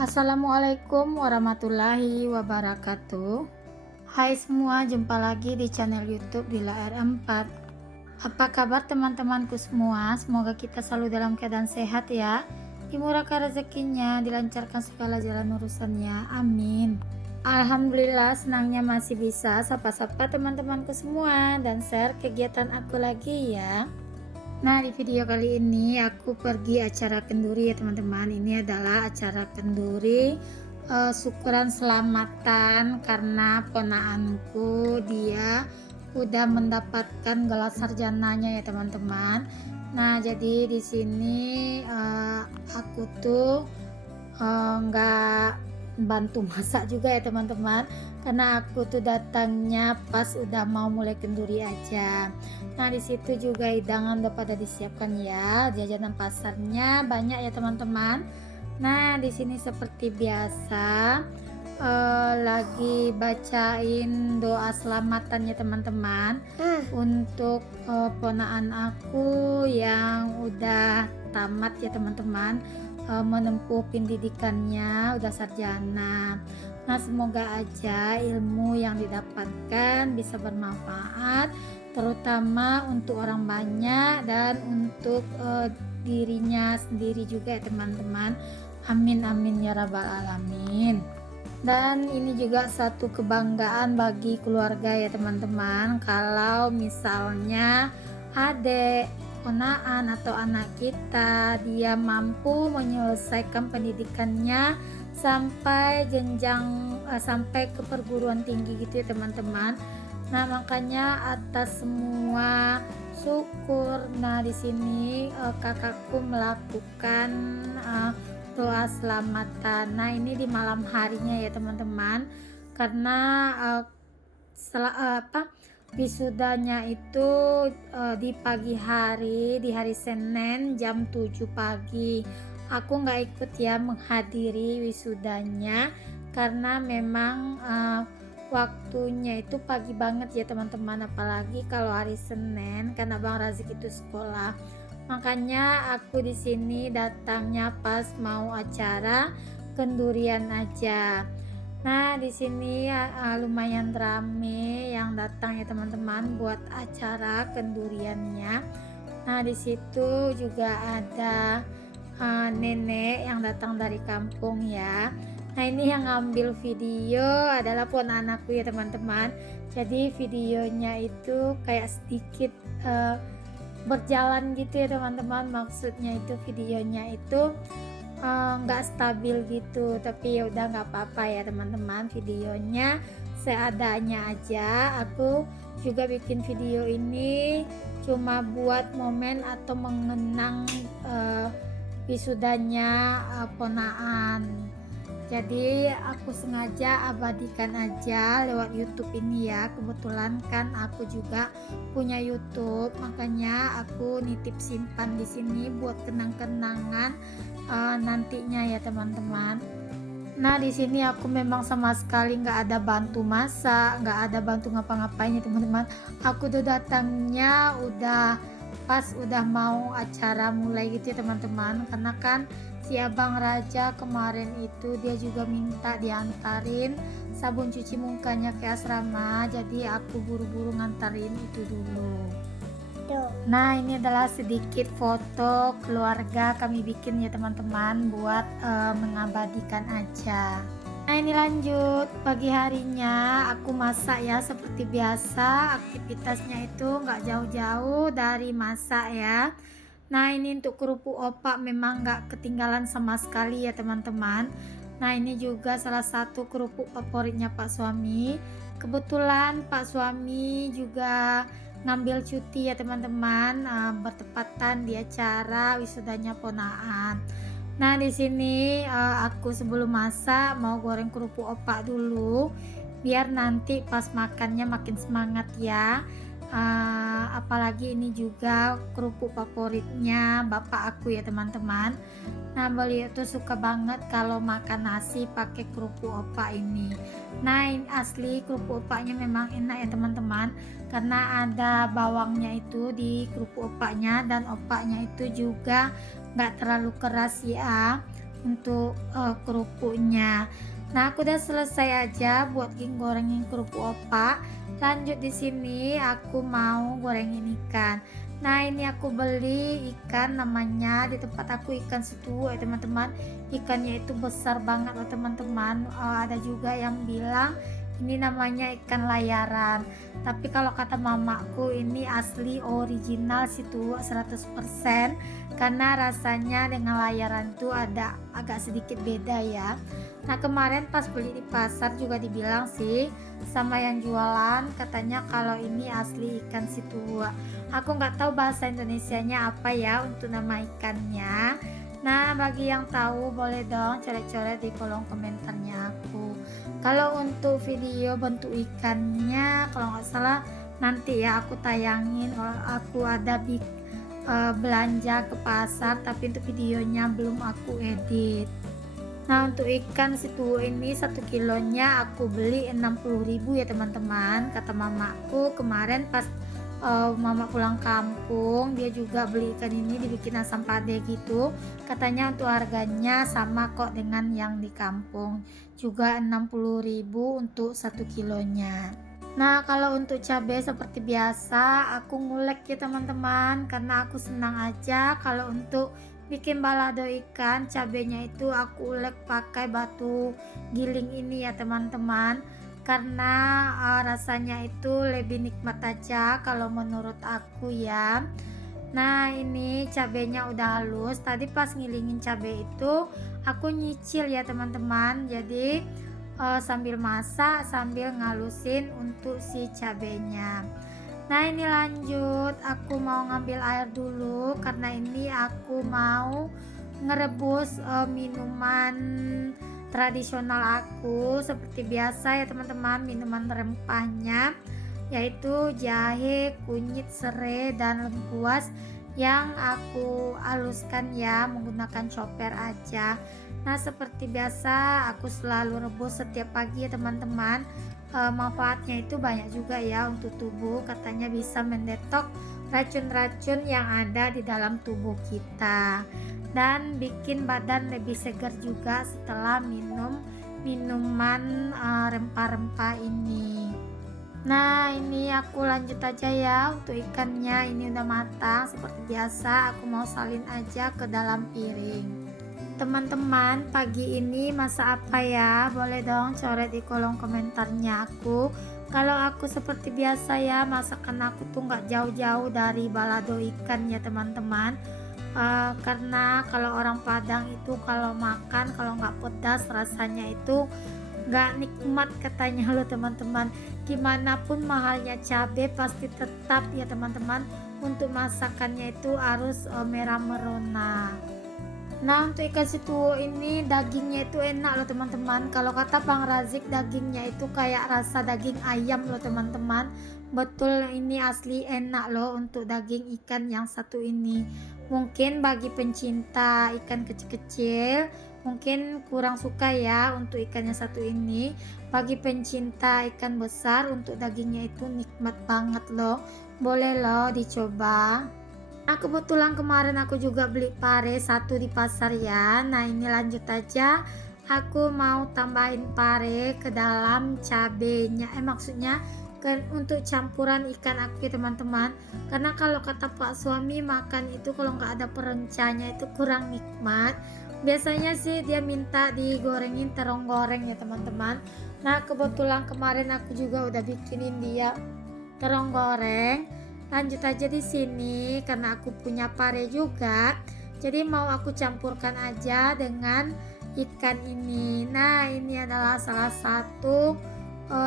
Assalamualaikum warahmatullahi wabarakatuh. Hai semua, jumpa lagi di channel YouTube Dila R4. Apa kabar teman-temanku semua? Semoga kita selalu dalam keadaan sehat ya. Dimurahkan rezekinya, dilancarkan segala jalan urusannya. Amin. Alhamdulillah, senangnya masih bisa sapa-sapa teman-temanku semua dan share kegiatan aku lagi ya. Nah, di video kali ini aku pergi acara kenduri ya teman-teman. Ini adalah acara kenduri syukuran selamatan karena ponaanku dia udah mendapatkan gelar sarjananya ya teman-teman. Nah, jadi di sini aku tuh nggak bantu masak juga ya teman-teman, karena aku tuh datangnya pas udah mau mulai kenduri aja. Nah, di situ juga hidangan udah pada disiapkan ya, jajanan pasarnya banyak ya teman-teman. Nah, di sini seperti biasa lagi bacain doa selamatnya teman-teman untuk ponaan aku yang udah tamat ya teman-teman, menempuh pendidikannya udah sarjana. Nah, semoga aja ilmu yang didapatkan bisa bermanfaat terutama untuk orang banyak dan untuk dirinya sendiri juga ya teman-teman. Amin amin ya rabbal alamin. Dan ini juga satu kebanggaan bagi keluarga ya teman-teman, kalau misalnya adik, ponaan atau anak kita dia mampu menyelesaikan pendidikannya sampai jenjang sampai ke perguruan tinggi gitu ya teman-teman. Nah, makanya atas semua syukur. Nah, di sini kakakku melakukan doa selamatan. Nah, ini di malam harinya ya teman-teman, karena wisudanya itu di pagi hari, di hari Senin jam 7 pagi. Aku nggak ikut ya menghadiri wisudanya karena memang waktunya itu pagi banget ya teman-teman, apalagi kalau hari Senin karena Bang Razik itu sekolah. Makanya aku di sini datangnya pas mau acara kendurian aja. Nah, di sini lumayan rame yang datang ya teman-teman buat acara kenduriannya. Nah, di situ juga ada nenek yang datang dari kampung ya. Nah, ini yang ngambil video adalah anakku ya teman-teman. Jadi videonya itu kayak sedikit berjalan gitu ya teman-teman. Maksudnya itu videonya itu nggak stabil gitu, tapi ya udah nggak apa-apa ya teman-teman, videonya seadanya aja. Aku juga bikin video ini cuma buat momen atau mengenang wisudanya ponaan. Jadi aku sengaja abadikan aja lewat YouTube ini ya. Kebetulan kan aku juga punya YouTube, makanya aku nitip simpan di sini buat kenang-kenangan nantinya ya teman-teman. Nah, di sini aku memang sama sekali nggak ada bantu masak, nggak ada bantu ngapa-ngapain ya teman-teman. Aku tuh datangnya udah pas udah mau acara mulai gitu ya teman-teman, karena kan si abang Raja kemarin itu dia juga minta diantarin sabun cuci mukanya ke asrama, jadi aku buru-buru ngantarin itu dulu. Nah, ini adalah sedikit foto keluarga kami bikin ya teman-teman buat mengabadikan aja. Nah, ini lanjut pagi harinya aku masak ya seperti biasa. Aktivitasnya itu nggak jauh-jauh dari masak ya. Nah, ini untuk kerupuk opak memang nggak ketinggalan sama sekali ya teman-teman. Nah, ini juga salah satu kerupuk favoritnya Pak Suami. Kebetulan Pak Suami juga ngambil cuti ya teman-teman, bertepatan di acara wisudanya ponaan. Nah, di sini aku sebelum masak mau goreng kerupuk opak dulu biar nanti pas makannya makin semangat ya. Apalagi ini juga kerupuk favoritnya bapak aku ya teman-teman. Nah, beliau tuh suka banget kalau makan nasi pakai kerupuk opak ini. Nah, ini asli kerupuk opaknya memang enak ya teman-teman, karena ada bawangnya itu di kerupuk opaknya dan opaknya itu juga nggak terlalu keras ya. untuk kerupuknya. Nah, aku udah selesai aja buat gorengin kerupuk opak. Lanjut di sini aku mau gorengin ikan. Nah, ini aku beli ikan, namanya di tempat aku ikan situ ya teman-teman. Ikannya itu besar banget loh teman-teman. Ada juga yang bilang ini namanya ikan layaran. Tapi kalau kata mamaku ini asli original situ 100%, karena rasanya dengan layaran tuh ada agak sedikit beda ya. Nah, kemarin pas beli di pasar juga dibilang sih sama yang jualan, katanya kalau ini asli ikan situ. Aku nggak tahu bahasa Indonesianya apa ya untuk nama ikannya. Nah, bagi yang tahu boleh dong coret-coret di kolom komentarnya aku. Kalau untuk video bentuk ikannya, kalau nggak salah nanti ya aku tayangin. Aku ada belanja ke pasar, tapi untuk videonya belum aku edit. Nah, untuk ikan situ ini 1 kilonya aku beli 60.000 ya teman-teman. Kata mamaku kemarin pas mama pulang kampung, dia juga beli ikan ini dibikin asam pade gitu. Katanya untuk harganya sama kok dengan yang di kampung, juga 60.000 untuk 1 kilonya. Nah, kalau untuk cabai seperti biasa aku ngulek ya teman-teman, karena aku senang aja kalau untuk bikin balado ikan cabenya itu aku ulek pakai batu giling ini ya teman-teman, karena rasanya itu lebih nikmat aja kalau menurut aku ya. Nah, ini cabenya udah halus. Tadi pas ngilingin cabai itu aku nyicil ya teman-teman, jadi sambil masak sambil ngalusin untuk si cabenya. Nah, ini lanjut aku mau ngambil air dulu karena ini aku mau ngerebus minuman tradisional aku seperti biasa ya teman-teman. Minuman rempahnya yaitu jahe, kunyit, serai, dan lengkuas yang aku haluskan ya menggunakan chopper aja. Nah, seperti biasa aku selalu rebus setiap pagi ya teman-teman. Manfaatnya itu banyak juga ya untuk tubuh, katanya bisa mendetok racun-racun yang ada di dalam tubuh kita dan bikin badan lebih segar juga setelah minum minuman rempah-rempah ini. Nah, ini aku lanjut aja ya untuk ikannya. Ini udah matang seperti biasa, aku mau salin aja ke dalam piring. Teman-teman, pagi ini masak apa ya? Boleh dong coret di kolom komentarnya aku. Kalau aku seperti biasa ya, masakan aku tuh nggak jauh-jauh dari balado ikan ya teman-teman. Karena kalau orang Padang itu kalau makan kalau nggak pedas rasanya itu nggak nikmat katanya loh teman-teman. Gimana pun mahalnya cabai pasti tetap ya teman-teman, untuk masakannya itu harus merah merona. Nah, untuk ikan situ ini dagingnya itu enak loh teman-teman. Kalau kata Bang Razik dagingnya itu kayak rasa daging ayam loh teman-teman. Betul, ini asli enak loh untuk daging ikan yang satu ini. Mungkin bagi pencinta ikan kecil-kecil mungkin kurang suka ya untuk ikannya satu ini. Bagi pencinta ikan besar untuk dagingnya itu nikmat banget loh. Boleh loh dicoba. Nah, kebetulan kemarin aku juga beli pare satu di pasar ya. Nah, ini lanjut aja. Aku mau tambahin pare ke dalam cabenya. Maksudnya untuk campuran ikan aku ya teman-teman. Karena kalau kata Pak suami makan itu kalau nggak ada perencanya itu kurang nikmat. Biasanya sih dia minta digorengin terong goreng ya teman-teman. Nah, kebetulan kemarin aku juga udah bikinin dia terong goreng. Lanjut aja di sini karena aku punya pare juga. Jadi mau aku campurkan aja dengan ikan ini. Nah, ini adalah salah satu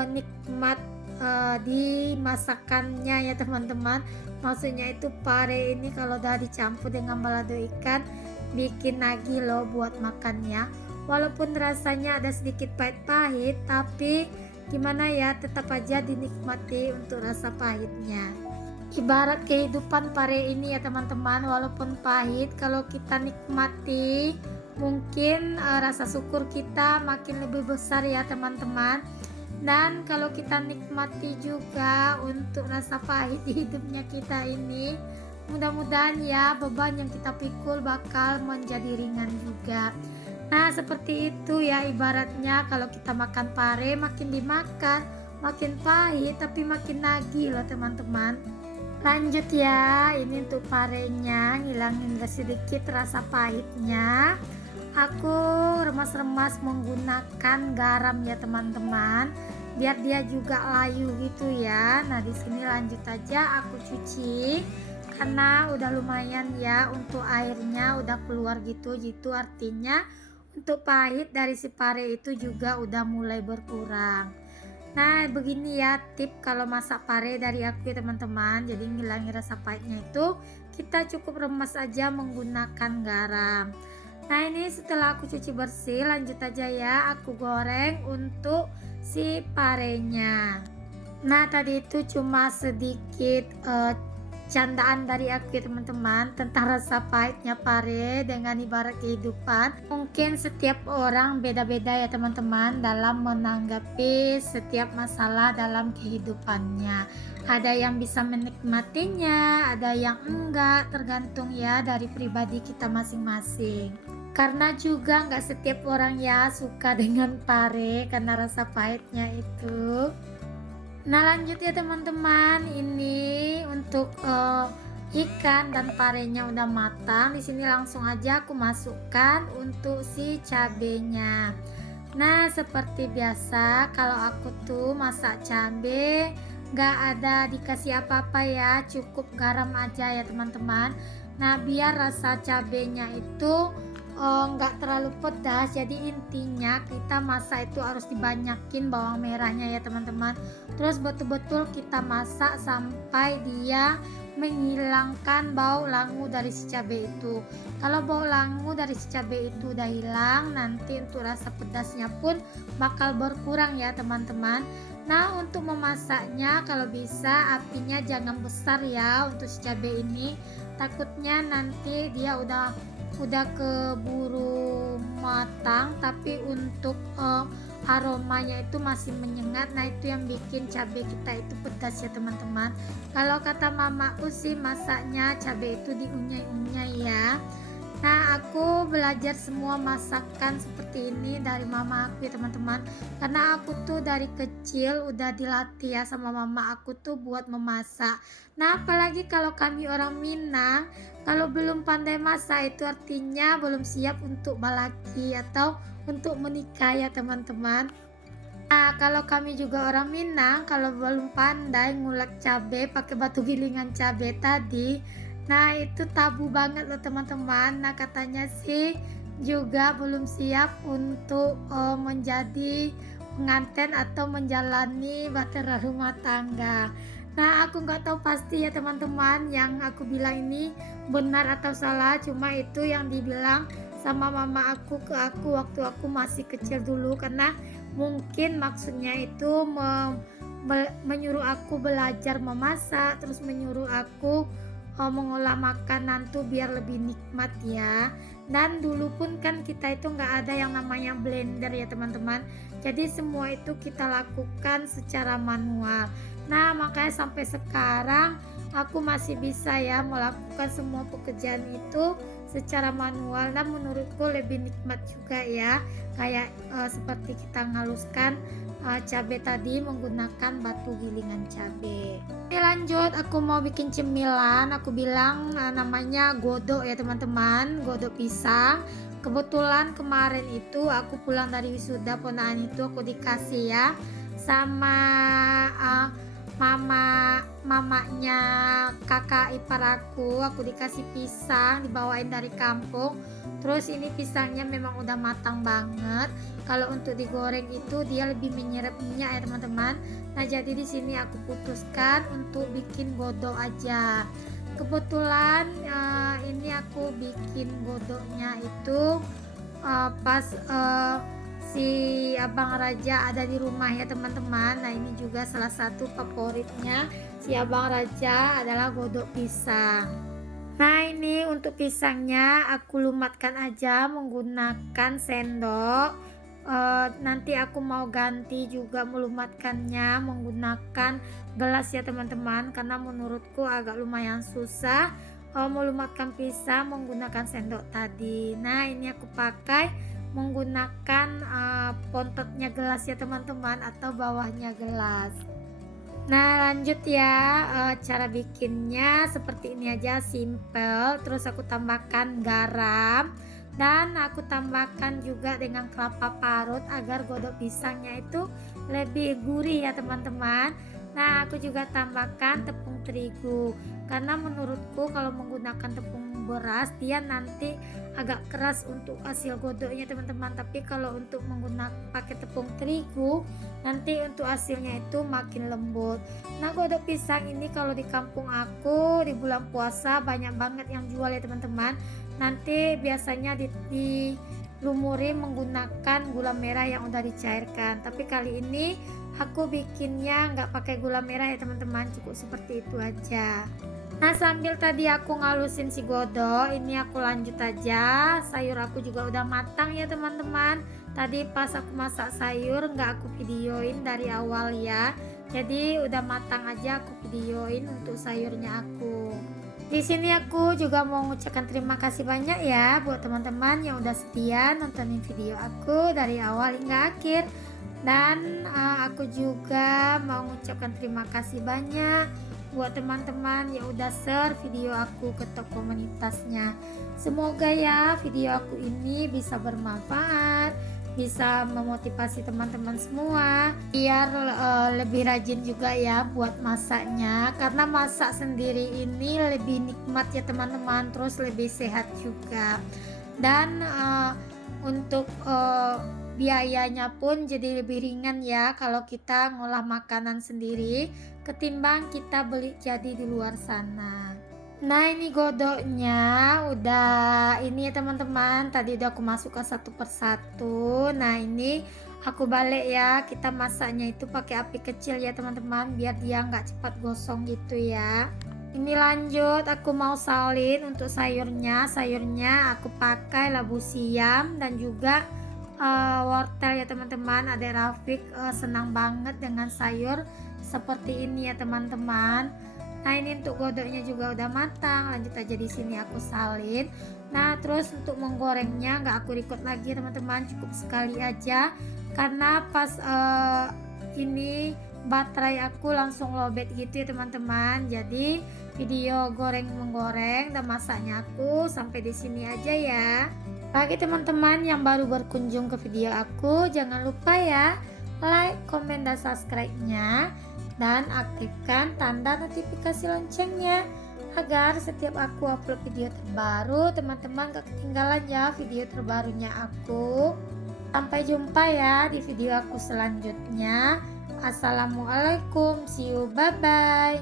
nikmat di masakannya ya teman-teman. Maksudnya itu pare ini kalau udah dicampur dengan balado ikan bikin nagih loh buat makannya. Walaupun rasanya ada sedikit pahit-pahit, tapi gimana ya, tetap aja dinikmati untuk rasa pahitnya. Ibarat kehidupan pare ini ya teman-teman, walaupun pahit kalau kita nikmati mungkin rasa syukur kita makin lebih besar ya teman-teman. Dan kalau kita nikmati juga untuk rasa pahit di hidupnya kita ini, mudah-mudahan ya beban yang kita pikul bakal menjadi ringan juga. Nah, seperti itu ya ibaratnya kalau kita makan pare makin dimakan, makin pahit tapi makin nagih loh teman-teman. Lanjut ya, ini untuk parenya ngilangin sedikit rasa pahitnya. Aku remas-remas menggunakan garam ya teman-teman, biar dia juga layu gitu ya. Nah, di sini lanjut aja aku cuci karena udah lumayan ya untuk airnya udah keluar gitu. Gitu artinya untuk pahit dari si pare itu juga udah mulai berkurang. Nah, begini ya tip kalau masak pare dari aku ya teman-teman. Jadi ngilangin rasa pahitnya itu kita cukup remas aja menggunakan garam. Nah, ini setelah aku cuci bersih, lanjut aja ya aku goreng untuk si parenya. Nah, tadi itu cuma sedikit candaan dari aku ya teman-teman tentang rasa pahitnya pare dengan ibarat kehidupan. Mungkin setiap orang beda-beda ya teman-teman dalam menanggapi setiap masalah dalam kehidupannya. Ada yang bisa menikmatinya, ada yang enggak, tergantung ya dari pribadi kita masing-masing. Karena juga nggak setiap orang ya suka dengan pare karena rasa pahitnya itu. Nah, lanjut ya teman-teman, ini untuk ikan dan parenya udah matang. Di sini langsung aja aku masukkan untuk si cabenya. Nah, seperti biasa kalau aku tuh masak cabe nggak ada dikasih apa-apa ya, cukup garam aja ya teman-teman. Nah, biar rasa cabenya itu nggak terlalu pedas, jadi intinya kita masak itu harus dibanyakin bawang merahnya ya teman-teman. Terus betul-betul kita masak sampai dia menghilangkan bau langu dari si cabai itu. Kalau bau langu dari si cabai itu udah hilang, nanti untuk rasa pedasnya pun bakal berkurang ya teman-teman. Nah, untuk memasaknya kalau bisa apinya jangan besar ya untuk si cabai ini, takutnya nanti dia udah keburu matang tapi untuk aromanya itu masih menyengat. Nah, itu yang bikin cabai kita itu pedas ya teman-teman. Kalau kata mamaku sih masaknya cabai itu diunyai-unyai ya. Nah, aku belajar semua masakan seperti ini dari mama aku ya teman-teman. Karena aku tuh dari kecil udah dilatih ya sama mama aku tuh buat memasak. Nah, apalagi kalau kami orang Minang, kalau belum pandai masak itu artinya belum siap untuk balaki atau untuk menikah ya teman-teman. Nah, kalau kami juga orang Minang, kalau belum pandai ngulek cabai pakai batu gilingan cabai tadi, nah itu tabu banget loh teman-teman. Nah, katanya sih juga belum siap untuk menjadi pengantin atau menjalani bahtera rumah tangga. Nah, aku nggak tahu pasti ya teman-teman yang aku bilang ini benar atau salah, cuma itu yang dibilang sama mama aku ke aku waktu aku masih kecil dulu, karena mungkin maksudnya itu menyuruh aku belajar memasak, terus menyuruh aku mengolah makanan tuh biar lebih nikmat ya. Dan dulu pun kan kita itu nggak ada yang namanya blender ya teman-teman, jadi semua itu kita lakukan secara manual. Nah, makanya sampai sekarang aku masih bisa ya melakukan semua pekerjaan itu secara manual. Nah, menurutku lebih nikmat juga ya, kayak seperti kita ngaluskan cabai tadi menggunakan batu gilingan cabai. Ini lanjut, aku mau bikin cemilan. Aku bilang namanya godok ya teman-teman, godok pisang. Kebetulan kemarin itu aku pulang dari wisuda ponaan itu aku dikasih ya sama mamanya kakak ipar aku dikasih pisang dibawain dari kampung. Terus ini pisangnya memang udah matang banget. Kalau untuk digoreng itu dia lebih menyerap minyak ya teman-teman. Nah, jadi di sini aku putuskan untuk bikin godok aja. Kebetulan ini aku bikin godoknya itu pas si Abang Raja ada di rumah ya teman-teman. Nah, ini juga salah satu favoritnya si Abang Raja adalah godok pisang. Nah, ini untuk pisangnya aku lumatkan aja menggunakan sendok. Nanti aku mau ganti juga melumatkannya menggunakan gelas ya teman-teman, karena menurutku agak lumayan susah melumatkan pisang menggunakan sendok tadi. Nah, ini aku pakai menggunakan pontotnya gelas ya teman-teman, atau bawahnya gelas. Nah lanjut ya, cara bikinnya seperti ini aja, simple. Terus aku tambahkan garam dan aku tambahkan juga dengan kelapa parut agar godok pisangnya itu lebih gurih ya teman-teman. Nah aku juga tambahkan tepung terigu, karena menurutku kalau menggunakan tepung beras dia nanti agak keras untuk hasil godoknya teman-teman, tapi kalau untuk menggunakan pakai tepung terigu nanti untuk hasilnya itu makin lembut. Nah godok pisang ini kalau di kampung aku di bulan puasa banyak banget yang jual ya teman-teman. Nanti biasanya dilumuri menggunakan gula merah yang udah dicairkan, tapi kali ini aku bikinnya nggak pakai gula merah ya teman-teman, cukup seperti itu aja. Nah sambil tadi aku ngalusin si godok, ini aku lanjut aja. Sayur aku juga udah matang ya teman-teman. Tadi pas aku masak sayur nggak aku videoin dari awal ya, jadi udah matang aja aku videoin untuk sayurnya aku. Di sini aku juga mau mengucapkan terima kasih banyak ya buat teman-teman yang udah setia nontonin video aku dari awal hingga akhir. Dan aku juga mau mengucapkan terima kasih banyak buat teman-teman yang udah share video aku ke top komunitasnya. Semoga ya video aku ini bisa bermanfaat, bisa memotivasi teman-teman semua biar lebih rajin juga ya buat masaknya, karena masak sendiri ini lebih nikmat ya teman-teman, terus lebih sehat juga. Dan untuk biayanya pun jadi lebih ringan ya kalau kita ngolah makanan sendiri ketimbang kita beli jadi di luar sana. Nah ini godoknya udah ini ya teman-teman, tadi udah aku masukkan satu persatu. Nah ini aku balik ya, kita masaknya itu pakai api kecil ya teman-teman biar dia nggak cepat gosong gitu ya. Ini lanjut aku mau salin untuk sayurnya aku pakai labu siam dan juga wortel ya teman-teman. Adek Rafiq senang banget dengan sayur seperti ini ya teman-teman. Nah ini untuk godoknya juga udah matang, lanjut aja di sini aku salin. Nah terus untuk menggorengnya nggak aku record lagi teman-teman, cukup sekali aja karena pas ini baterai aku langsung lowbat gitu ya teman-teman. Jadi video goreng menggoreng dan masaknya aku sampai di sini aja ya. Bagi teman-teman yang baru berkunjung ke video aku, jangan lupa ya like, komen, dan subscribe-nya, dan aktifkan tanda notifikasi loncengnya agar setiap aku upload video terbaru teman-teman gak ketinggalan ya video terbarunya aku. Sampai jumpa ya di video aku selanjutnya. Assalamualaikum, see you, bye bye.